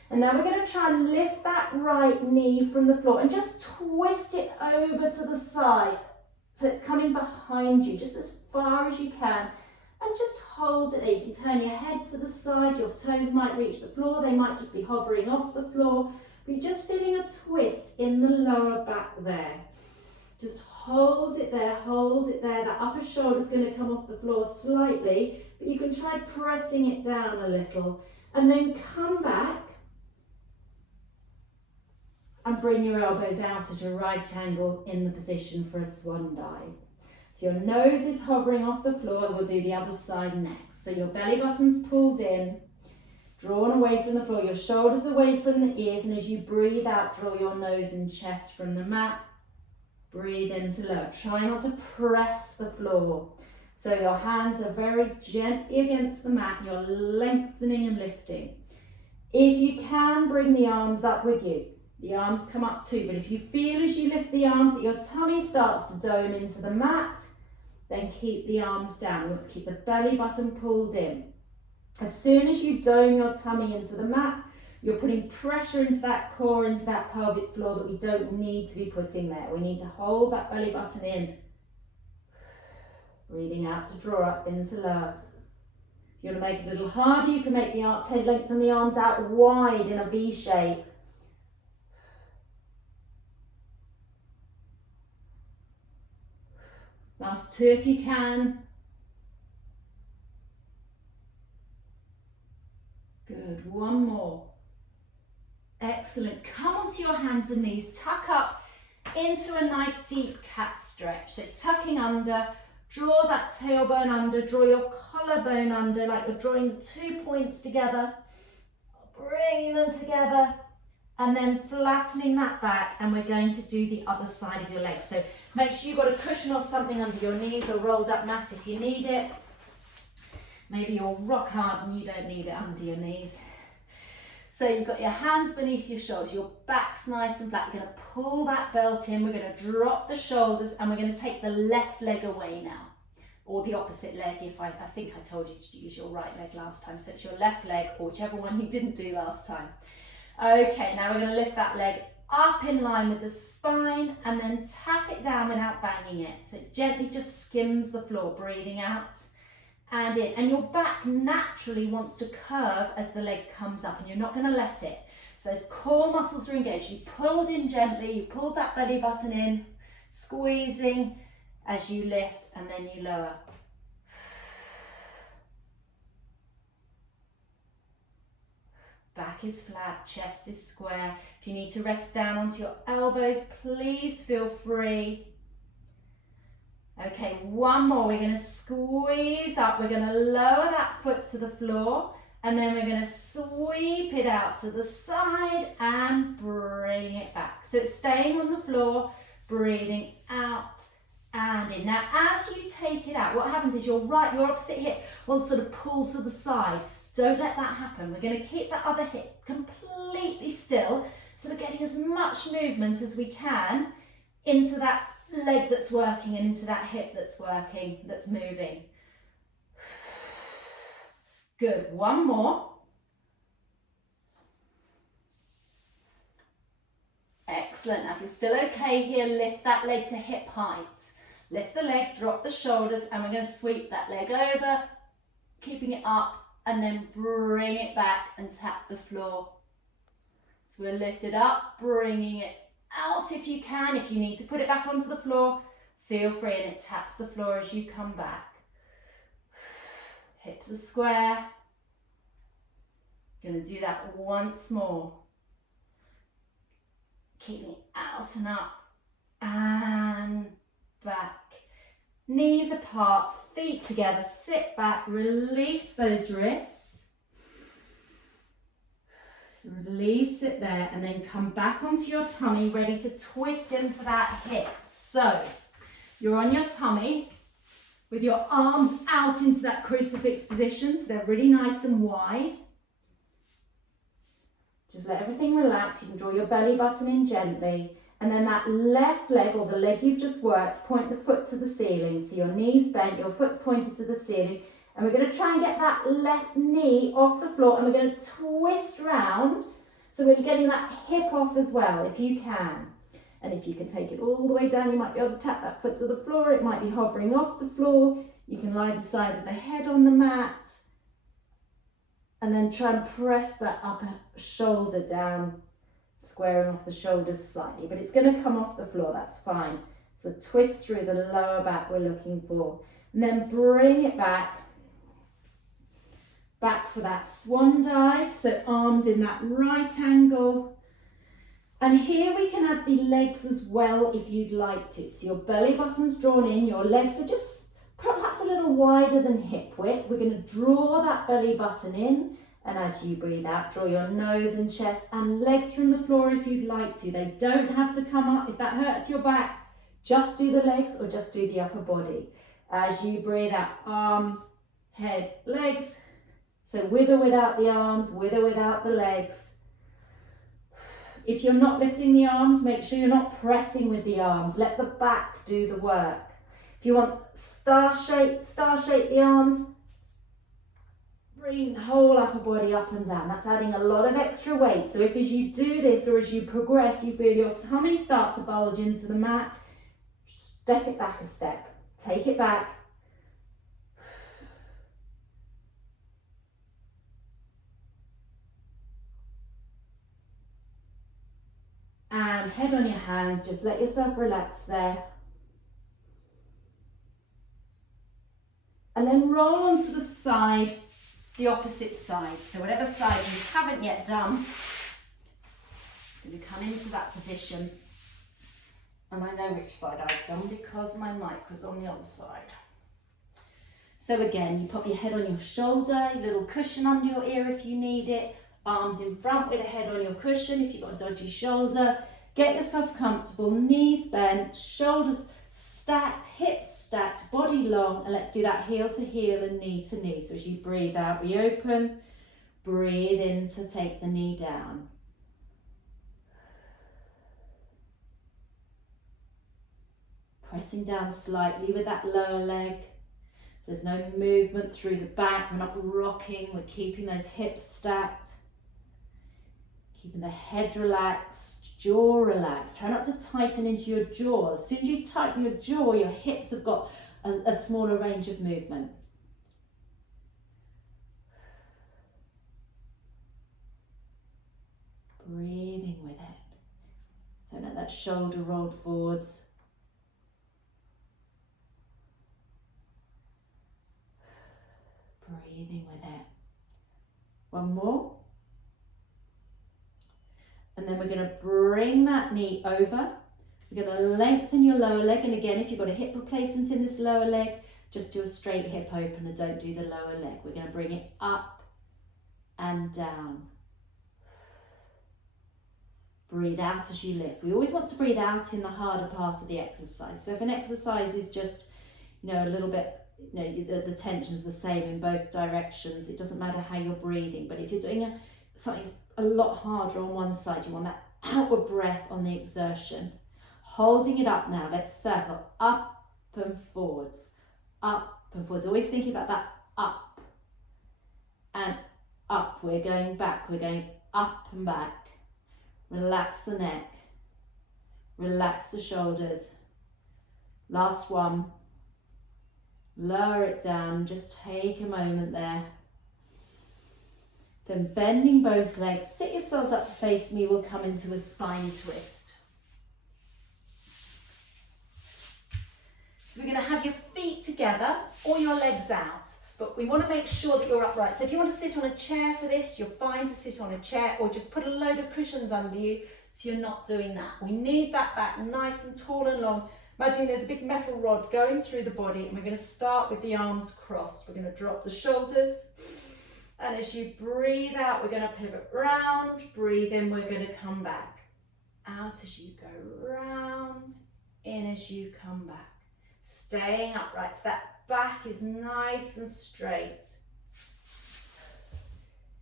And now we're going to try and lift that right knee from the floor and just twist it over to the side so it's coming behind you just as far as you can. And just hold it there. You can turn your head to the side, your toes might reach the floor, they might just be hovering off the floor, but you're just feeling a twist in the lower back there. Just hold it there, that upper shoulder's going to come off the floor slightly, but you can try pressing it down a little, and then come back and bring your elbows out at a right angle in the position for a swan dive. So your nose is hovering off the floor, we'll do the other side next. So your belly button's pulled in, drawn away from the floor, your shoulders away from the ears, and as you breathe out, draw your nose and chest from the mat. Breathe into lower. Try not to press the floor. So your hands are very gently against the mat, you're lengthening and lifting. If you can, bring the arms up with you. The arms come up too, but if you feel as you lift the arms that your tummy starts to dome into the mat, then keep the arms down. We want to keep the belly button pulled in. As soon as you dome your tummy into the mat, you're putting pressure into that core, into that pelvic floor that we don't need to be putting there. We need to hold that belly button in. Breathing out to draw up into lower. If you want to make it a little harder, you can make the arm, lengthen the arms out wide in a V shape. Last two if you can. Good, one more. Excellent. Come onto your hands and knees, tuck up into a nice deep cat stretch. So tucking under, draw that tailbone under, draw your collarbone under like you're drawing the 2 points together, bringing them together, and then flattening that back, and we're going to do the other side of your legs. So make sure you've got a cushion or something under your knees, or rolled up mat if you need it. Maybe you're rock hard and you don't need it under your knees. So you've got your hands beneath your shoulders, your back's nice and flat. You're going to pull that belt in, we're going to drop the shoulders, and we're going to take the left leg away now. Or the opposite leg, if I think I told you to use your right leg last time. So it's your left leg, or whichever one you didn't do last time. Okay, now we're going to lift that leg up in line with the spine and then tap it down without banging it. So it gently just skims the floor, breathing out and in. And your back naturally wants to curve as the leg comes up, and you're not going to let it. So those core muscles are engaged. You pulled in gently, you pulled that belly button in, squeezing as you lift, and then you lower. Back is flat, chest is square. If you need to rest down onto your elbows, please feel free. Okay, one more. We're going to squeeze up. We're going to lower that foot to the floor, and then we're going to sweep it out to the side and bring it back. So it's staying on the floor, breathing out and in. Now, as you take it out, what happens is your opposite hip will sort of pull to the side. Don't let that happen. We're going to keep that other hip completely still, so we're getting as much movement as we can into that leg that's working and into that hip that's working, that's moving. Good, one more. Excellent, now if you're still okay here, lift that leg to hip height. Lift the leg, drop the shoulders, and we're going to sweep that leg over, keeping it up, and then bring it back and tap the floor. So we'll lift it up, bringing it out if you can. If you need to put it back onto the floor, feel free, and it taps the floor as you come back. Hips are square. Going to do that once more. Keeping it out and up and back. Knees apart, feet together, sit back, release those wrists. So release it there and then come back onto your tummy, ready to twist into that hip. So you're on your tummy with your arms out into that crucifix position, so they're really nice and wide. Just let everything relax. You can draw your belly button in gently. And then that left leg, or the leg you've just worked, point the foot to the ceiling. So your knee's bent, your foot's pointed to the ceiling. And we're going to try and get that left knee off the floor. And we're going to twist round. So we're getting that hip off as well, if you can. And if you can take it all the way down, you might be able to tap that foot to the floor. It might be hovering off the floor. You can lie the side of the head on the mat. And then try and press that upper shoulder down, squaring off the shoulders slightly, but it's going to come off the floor, that's fine. So twist through the lower back we're looking for. And then bring it back for that swan dive, so arms in that right angle. And here we can add the legs as well if you'd like to. So your belly button's drawn in, your legs are just perhaps a little wider than hip width. We're going to draw that belly button in, and as you breathe out, draw your nose and chest and legs from the floor if you'd like to. They don't have to come up. If that hurts your back, just do the legs or just do the upper body. As you breathe out, arms, head, legs. So with or without the arms, with or without the legs. If you're not lifting the arms, make sure you're not pressing with the arms. Let the back do the work. If you want star shape the arms, bring the whole upper body up and down. That's adding a lot of extra weight. So if as you do this or as you progress, you feel your tummy start to bulge into the mat, step it back a step. Take it back. And head on your hands, just let yourself relax there. And then roll onto the side, the opposite side. So whatever side you haven't yet done, you're going to come into that position. And I know which side I've done because my mic was on the other side. So again, you pop your head on your shoulder, a little cushion under your ear if you need it, arms in front with a head on your cushion if you've got a dodgy shoulder. Get yourself comfortable, knees bent, shoulders stacked, hips stacked, body long, and let's do that heel to heel and knee to knee. So as you breathe out, we open, breathe in to take the knee down. Pressing down slightly with that lower leg. So there's no movement through the back, we're not rocking, we're keeping those hips stacked. Keeping the head relaxed. Jaw relaxed. Try not to tighten into your jaw. As soon as you tighten your jaw, your hips have got a smaller range of movement. Breathing with it. Don't let that shoulder roll forwards. Breathing with it. One more. And then we're going to bring that knee over. We're going to lengthen your lower leg. And again, if you've got a hip replacement in this lower leg, just do a straight hip opener. Don't do the lower leg. We're going to bring it up and down. Breathe out as you lift. We always want to breathe out in the harder part of the exercise. So if an exercise is just, a little bit, the tension's the same in both directions. It doesn't matter how you're breathing. But if you're doing something a lot harder on one side, you want that outward breath on the exertion. Holding it up now, let's circle up and forwards, up and forwards. Always thinking about that up and up. We're going back, we're going up and back. Relax the neck, relax the shoulders. Last one. Lower it down, just take a moment there. Then bending both legs, sit yourselves up to face me, we'll come into a spine twist. So we're going to have your feet together or your legs out, but we want to make sure that you're upright. So if you want to sit on a chair for this, you're fine to sit on a chair, or just put a load of cushions under you so you're not doing that. We need that back nice and tall and long. Imagine there's a big metal rod going through the body, and we're going to start with the arms crossed. We're going to drop the shoulders, and as you breathe out, we're going to pivot round. Breathe in, we're going to come back. Out as you go round, in as you come back. Staying upright, so that back is nice and straight.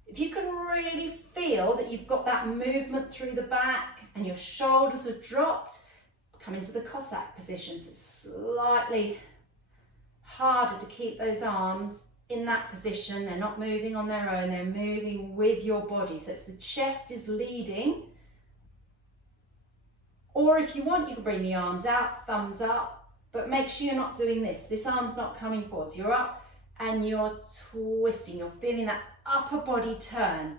If you can really feel that you've got that movement through the back and your shoulders are dropped, come into the Cossack position. So it's slightly harder to keep those arms in that position. They're not moving on their own, they're moving with your body. So it's the chest is leading. Or if you want, you can bring the arms out, thumbs up, but make sure you're not doing this. This arm's not coming forward. You're up and you're twisting. You're feeling that upper body turn.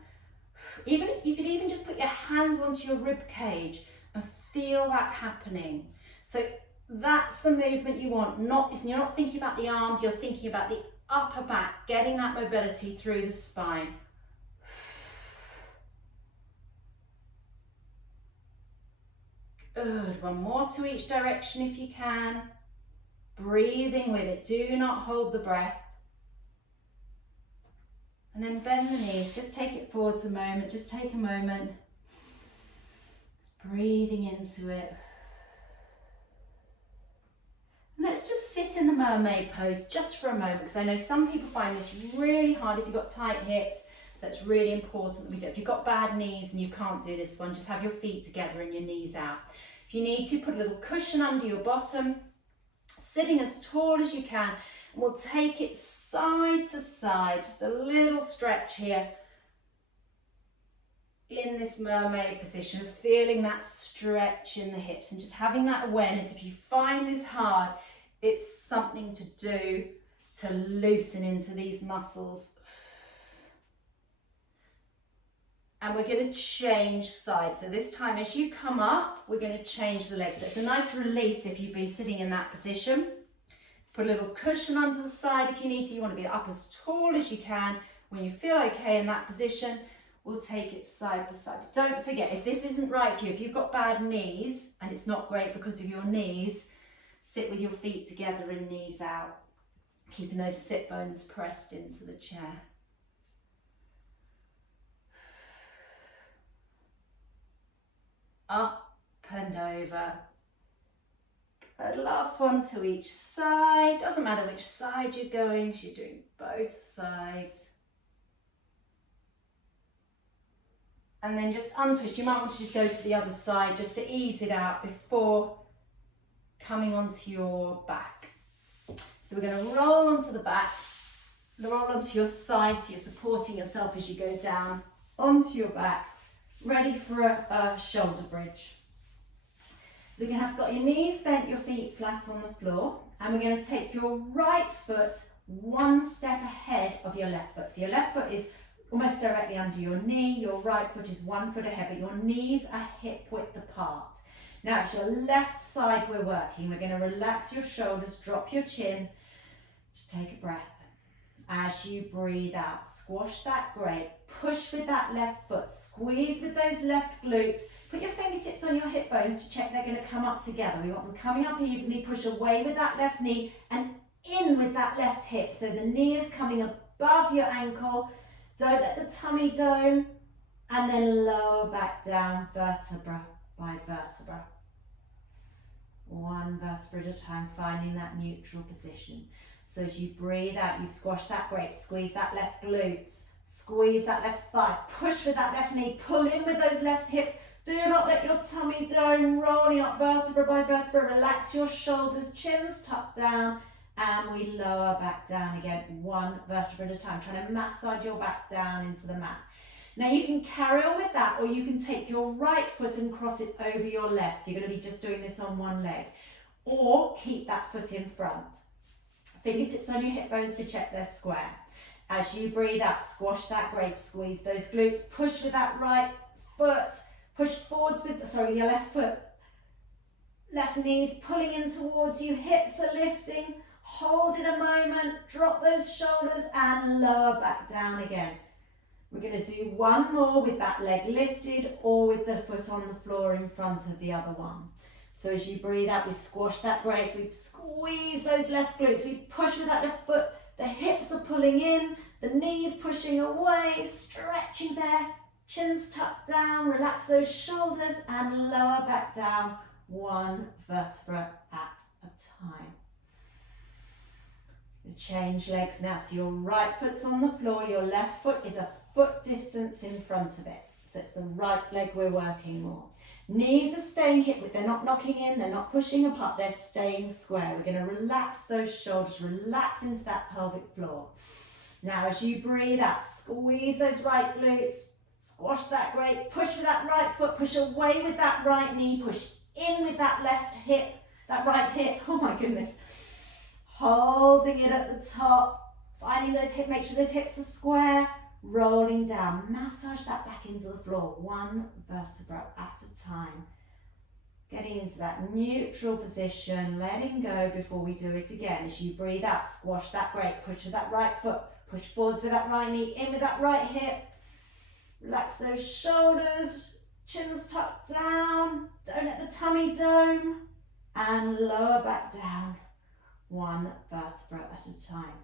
You could even just put your hands onto your rib cage and feel that happening. So that's the movement you want. You're not thinking about the arms, you're thinking about the upper back, getting that mobility through the spine. Good. One more to each direction if you can. Breathing with it. Do not hold the breath. And then bend the knees. Just take it forwards a moment. Just take a moment. Breathing into it. And let's just sit in the mermaid pose just for a moment, because I know some people find this really hard if you've got tight hips, so it's really important that we do. If you've got bad knees and you can't do this one, just have your feet together and your knees out. If you need to, put a little cushion under your bottom, sitting as tall as you can, and we'll take it side to side, just a little stretch here. In this mermaid position, feeling that stretch in the hips and just having that awareness. If you find this hard, it's something to do to loosen into these muscles. And we're going to change sides. So this time as you come up, we're going to change the legs. So it's a nice release if you've been sitting in that position. Put a little cushion under the side if you need to. You want to be up as tall as you can. When you feel okay in that position, we'll take it side by side. But don't forget, if this isn't right for you, if you've got bad knees and it's not great because of your knees, sit with your feet together and knees out, keeping those sit bones pressed into the chair. Up and over. Good. Last one to each side. Doesn't matter which side you're going, you're doing both sides. And then just untwist. You might want to just go to the other side just to ease it out before coming onto your back. So we're going to roll onto the back, roll onto your side so you're supporting yourself as you go down onto your back, ready for a shoulder bridge. So we're going to have got your knees bent, your feet flat on the floor, and we're going to take your right foot one step ahead of your left foot. So your left foot is almost directly under your knee, your right foot is 1 foot ahead, but your knees are hip width apart. Now it's your left side we're working. We're going to relax your shoulders, drop your chin, just take a breath. As you breathe out, squash that great, push with that left foot, squeeze with those left glutes, put your fingertips on your hip bones to check they're going to come up together. We want them coming up evenly, push away with that left knee and in with that left hip. So the knee is coming above your ankle. Don't let the tummy dome, and then lower back down vertebra by vertebra. One vertebra at a time, finding that neutral position. So as you breathe out, you squash that great, squeeze that left glutes, squeeze that left thigh, push with that left knee, pull in with those left hips, Do not let your tummy dome, rolling up vertebra by vertebra. Relax your shoulders, chins tucked down, and we lower back down again, one vertebra at a time, trying to massage your back down into the mat. Now you can carry on with that, or you can take your right foot and cross it over your left. So you're going to be just doing this on one leg, or keep that foot in front. Fingertips on your hip bones to check they're square. As you breathe out, squash that grape, squeeze those glutes, push with that right foot, push forwards with, your left foot. Left knees pulling in towards you, hips are lifting, hold it a moment, drop those shoulders and lower back down again. We're going to do one more with that leg lifted or with the foot on the floor in front of the other one. So as you breathe out, we squash that grape, we squeeze those left glutes, we push with that left foot, the hips are pulling in, the knees pushing away, stretching there, chins tucked down, relax those shoulders and lower back down, one vertebra at a time. We change legs now, so your right foot's on the floor, your left foot is a foot distance in front of it. So it's the right leg we're working more. Knees are staying hip width, they're not knocking in, they're not pushing apart, they're staying square. We're going to relax those shoulders, relax into that pelvic floor. Now as you breathe out, squeeze those right glutes, squash that grape, push with that right foot, push away with that right knee, push in with that left hip, that right hip, oh my goodness. Holding it at the top, finding those hips, make sure those hips are square, rolling down, massage that back into the floor, one vertebra at a time. Getting into that neutral position, letting go before we do it again. As you breathe out, squash that grape, push with that right foot, push forwards with that right knee, in with that right hip. Relax those shoulders, chins tucked down, don't let the tummy dome, and lower back down, one vertebra at a time.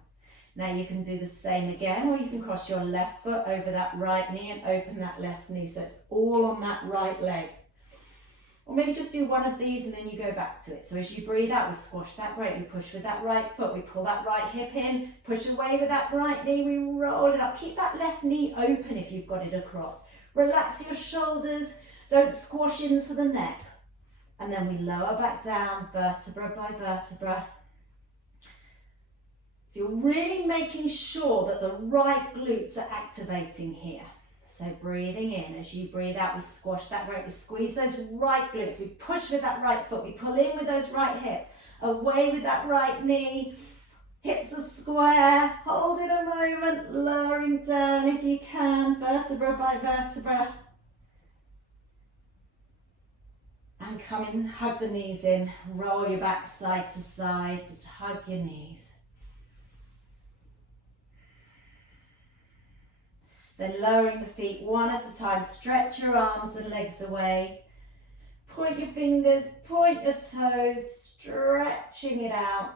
Now you can do the same again, or you can cross your left foot over that right knee and open that left knee, so it's all on that right leg. Or maybe just do one of these and then you go back to it. So as you breathe out, we squash that grape, we push with that right foot, we pull that right hip in, push away with that right knee, we roll it up. Keep that left knee open if you've got it across. Relax your shoulders, don't squash into the neck. And then we lower back down, vertebra by vertebra. So you're really making sure that the right glutes are activating here. So breathing in, as you breathe out, we squash that grape, we squeeze those right glutes, we push with that right foot, we pull in with those right hips, away with that right knee, hips are square, hold it a moment, lowering down if you can, vertebra by vertebra. And come in, hug the knees in, roll your back side to side, just hug your knees. Then lowering the feet one at a time, stretch your arms and legs away. Point your fingers, point your toes, stretching it out.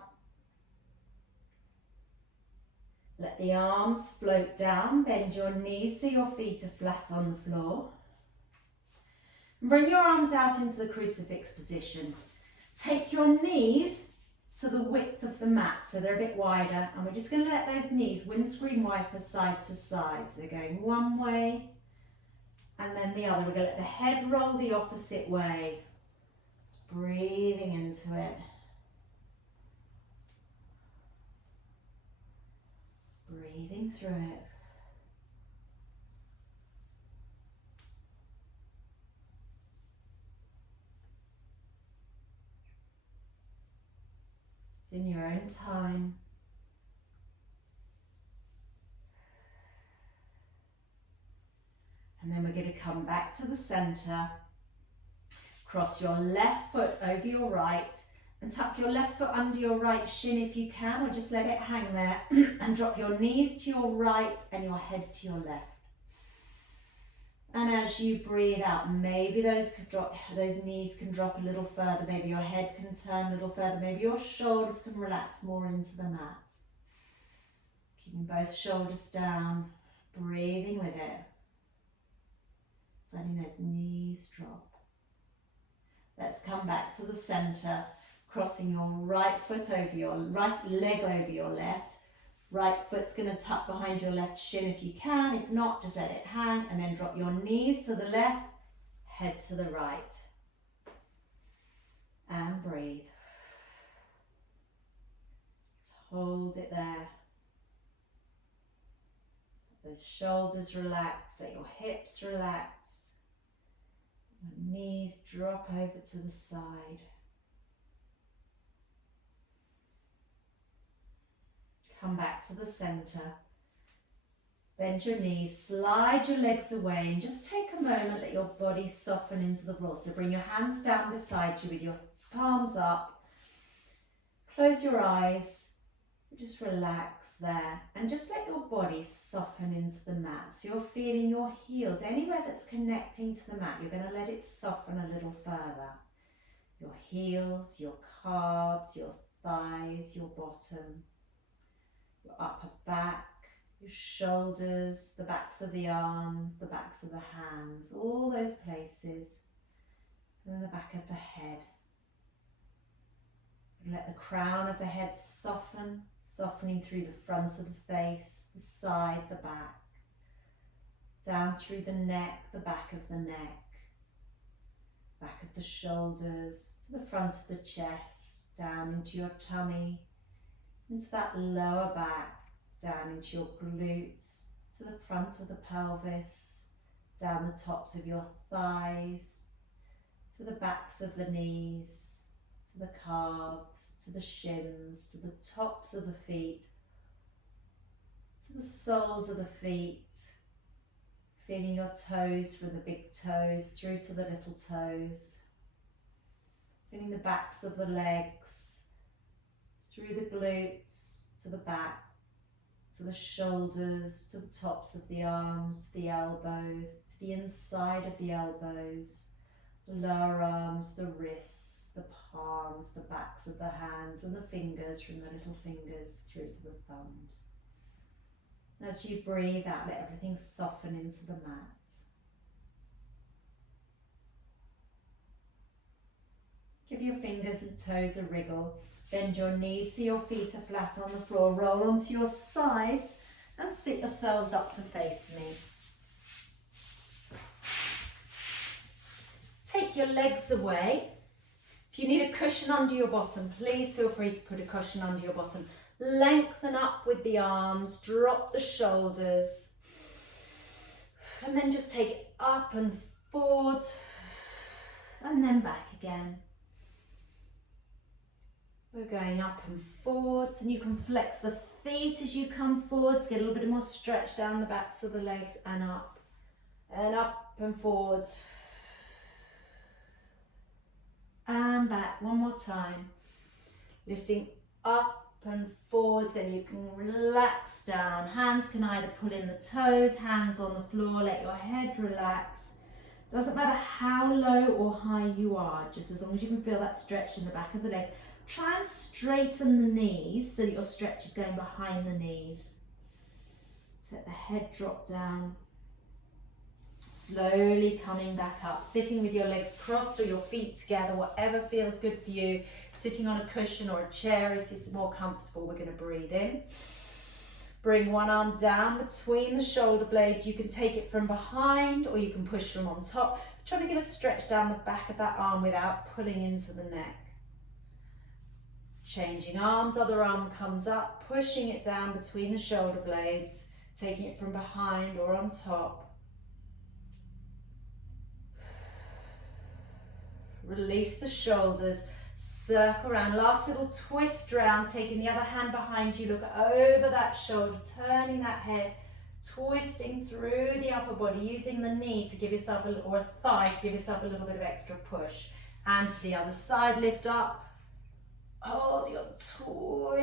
Let the arms float down, bend your knees so your feet are flat on the floor. Bring your arms out into the crucifix position. Take your knees to the width of the mat, so they're a bit wider, and we're just going to let those knees windscreen wiper side to side. So they're going one way and then the other. We're going to let the head roll the opposite way. Just breathing into it. Just breathing through it. In your own time. And then we're going to come back to the center. Cross your left foot over your right and tuck your left foot under your right shin if you can, or just let it hang there. And drop your knees to your right and your head to your left. And as you breathe out, maybe those knees can drop a little further, maybe your head can turn a little further, maybe your shoulders can relax more into the mat. Keeping both shoulders down, breathing with it. Letting those knees drop. Let's come back to the center, crossing your right foot over your right leg over your left. Right foot's going to tuck behind your left shin if you can. If not, just let it hang and then drop your knees to the left, head to the right. And breathe. Just hold it there. Let those shoulders relax, let your hips relax. Your knees drop over to the side. Come back to the center. Bend your knees, slide your legs away, and just take a moment, let your body soften into the floor. So bring your hands down beside you with your palms up. Close your eyes, just relax there, and just let your body soften into the mat. So you're feeling your heels, anywhere that's connecting to the mat, you're going to let it soften a little further. Your heels, your calves, your thighs, your bottom, your upper back, your shoulders, the backs of the arms, the backs of the hands, all those places, and then the back of the head. Let the crown of the head soften, softening through the front of the face, the side, the back, down through the neck, the back of the neck, back of the shoulders, to the front of the chest, down into your tummy, into that lower back, down into your glutes, to the front of the pelvis, down the tops of your thighs, to the backs of the knees, to the calves, to the shins, to the tops of the feet, to the soles of the feet, feeling your toes from the big toes through to the little toes, feeling the backs of the legs, through the glutes, to the back, to the shoulders, to the tops of the arms, to the elbows, to the inside of the elbows, the lower arms, the wrists, the palms, the backs of the hands, and the fingers from the little fingers through to the thumbs. As you breathe out, let everything soften into the mat. Give your fingers and toes a wriggle. Bend your knees so your feet are flat on the floor. Roll onto your sides and sit yourselves up to face me. Take your legs away. If you need a cushion under your bottom, please feel free to put a cushion under your bottom. Lengthen up with the arms, drop the shoulders, and then just take it up and forward, and then back again. We're going up and forwards, and you can flex the feet as you come forwards, get a little bit more stretch down the backs of the legs, and up and forwards. And back one more time, lifting up and forwards, then you can relax down. Hands can either pull in the toes, hands on the floor, let your head relax. Doesn't matter how low or high you are, just as long as you can feel that stretch in the back of the legs. Try and straighten the knees so that your stretch is going behind the knees. Let the head drop down. Slowly coming back up, sitting with your legs crossed or your feet together, whatever feels good for you. Sitting on a cushion or a chair if you're more comfortable. We're going to breathe in. Bring one arm down between the shoulder blades. You can take it from behind or you can push from on top. Try to get a stretch down the back of that arm without pulling into the neck. Changing arms, other arm comes up, pushing it down between the shoulder blades, taking it from behind or on top. Release the shoulders, circle around, last little twist round, taking the other hand behind you, look over that shoulder, turning that head, twisting through the upper body, using the knee to give yourself or a thigh to give yourself a little bit of extra push. Hands to the other side, lift up, hold your twist.